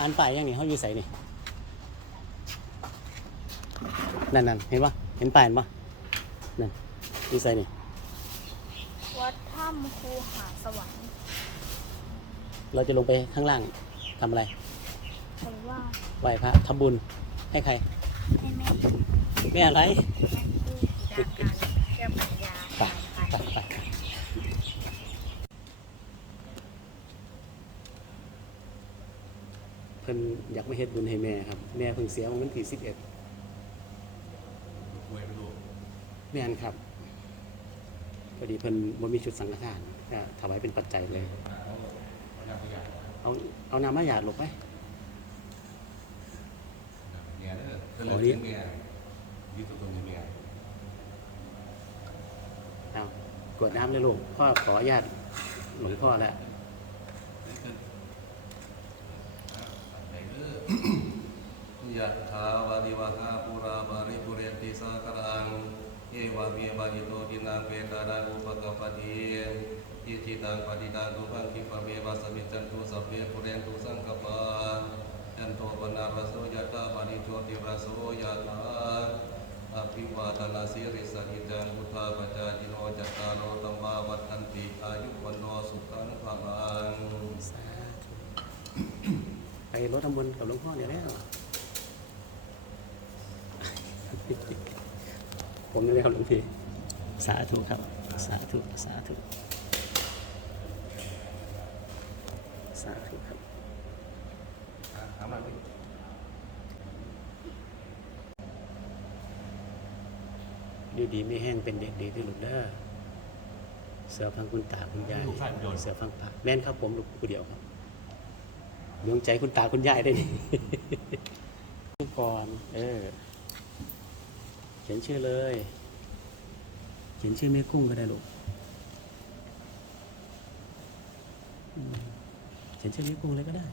อ่านป้ายยังนี่เขาอยู่ใส่นี่นั่นนั่นเห็นปะเห็นป้ายปะนั่นอยู่ใส่นี่วัดถ้ำคูหาสวรรค์เราจะลงไปข้างล่างทำอะไรหรือว่าไหว้พระทำบุญให้ใครให้แม่ไม่อะไร แม่ผู้จัดการแก้วปัญญา ไป ไป ไปไปเพิ่น อยากมาเฮ็ดบุญให้แม่ครับ แม่เพิ่งเสียเมื่อวันที่สิบเอ็ดป่วยเป็นโรคแม่นครับพอดีเพิ่นบ่มีชุดสังฆทานก็ถวายเป็นปัจจัยเลยเอาน้ำประหยัดเอาเอาน้ำมาหยาดลงไปเนี่ยเด้อเธอเลยเลี้ยงเมียยืดตัวตรงนี้เมียเอากรวดน้ำเลยลูกพ่อขออนุญาตหลวงพ่อแล้ว ยะถาวาริวหาปุราบาริปุเรนติสาครังเอวะเมวะอิโตตินังเปตานังอุปกปปติอิจิตังปฏิตังตุพังคิปะเมวะสมิจันตุสัพเพปุเรนตุสังกปายันโตปนารโสยะตาปณิโชติรโสยะถาอภิวาทนาสิริสกิจังพุทธาปจาจิโนจัตตารโอธรรมาวัฏันติอายุวันโนสุขังภะลัง สาธุไป รถทำบุญกับหลวงพ่อเนี่ยแล้ว ผมนี่เรียกหลวงพี่ สาธุครับ สาธุ สาธุ สาธุครับถามมาดิดีดีไม่แห้งเป็นเด็กดีที่ลูกเด้อเสือฟังคุณตาคุณยายลูกชายโยนเสือฟังพระแม่นครับผมลูกผู้เดียวครับ ดวงใจคุณตาคุณยายได้นี่ทุกก่อน เออ เขียนชื่อเลย เขียนชื่อแม่กุ้งก็ได้ลูกเขียนชื่อแม่กุ้งเลยก็ได้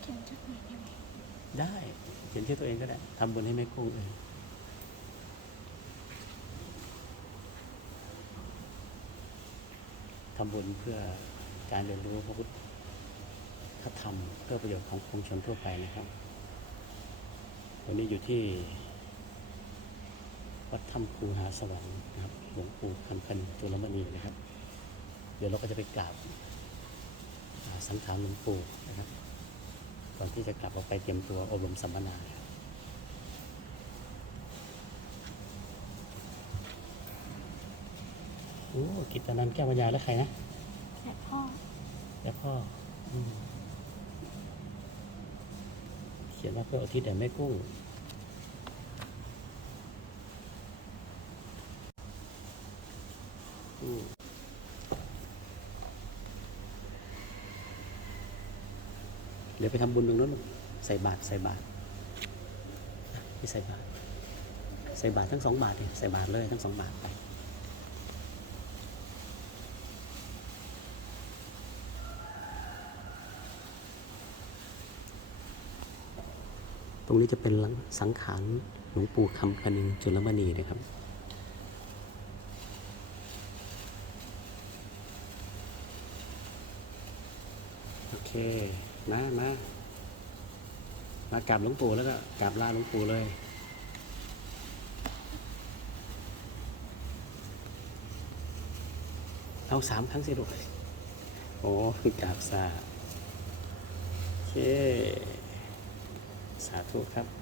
เขียนจากได้ไหมได้ เขียนชื่อตัวเองก็ได้ทำบุญให้แม่กุ้งเองทำบุญเพื่อ การเรียนรู้พระพุทธธรรมเพื่อประโยชน์ของปวงชนทั่วไปนะครับ วันนี้อยู่ที่วัดถ้ำคูหาสวรรค์นะครับหลวงปู่คำพันจุลมณีนะครับ เดี๋ยวเราก็จะไปกราบอ่าสังขารหลวงปู่นะครับก่อนที่จะกลับออกไปเตรียมตัวอบรมสัมมนาครับโอ้กิตตานันแก้วปัญญาและใครนะ แต่พ่อแล้วพ่ออืมเขียนว่าเพื่ออุทิศแด่แม่กุ้งเดี๋ยวไปทำบุญตรงนั้นใส่บาตรใส่บาตรไปใส่บาตรใส่บาตรทั้งสองบาทเนี่ยใส่บาตรเลยทั้งสองบาทไป รงนี้จะเป็นสังขารหลวงปู่คำคนึงจุลมณีนะครับ โอเค มามา มากราบหลวงปู่แล้วก็กราบลาหลวงปู่เลยเอาสามครั้งสิลูกโอ้กราบสาโอเค สาธุครับ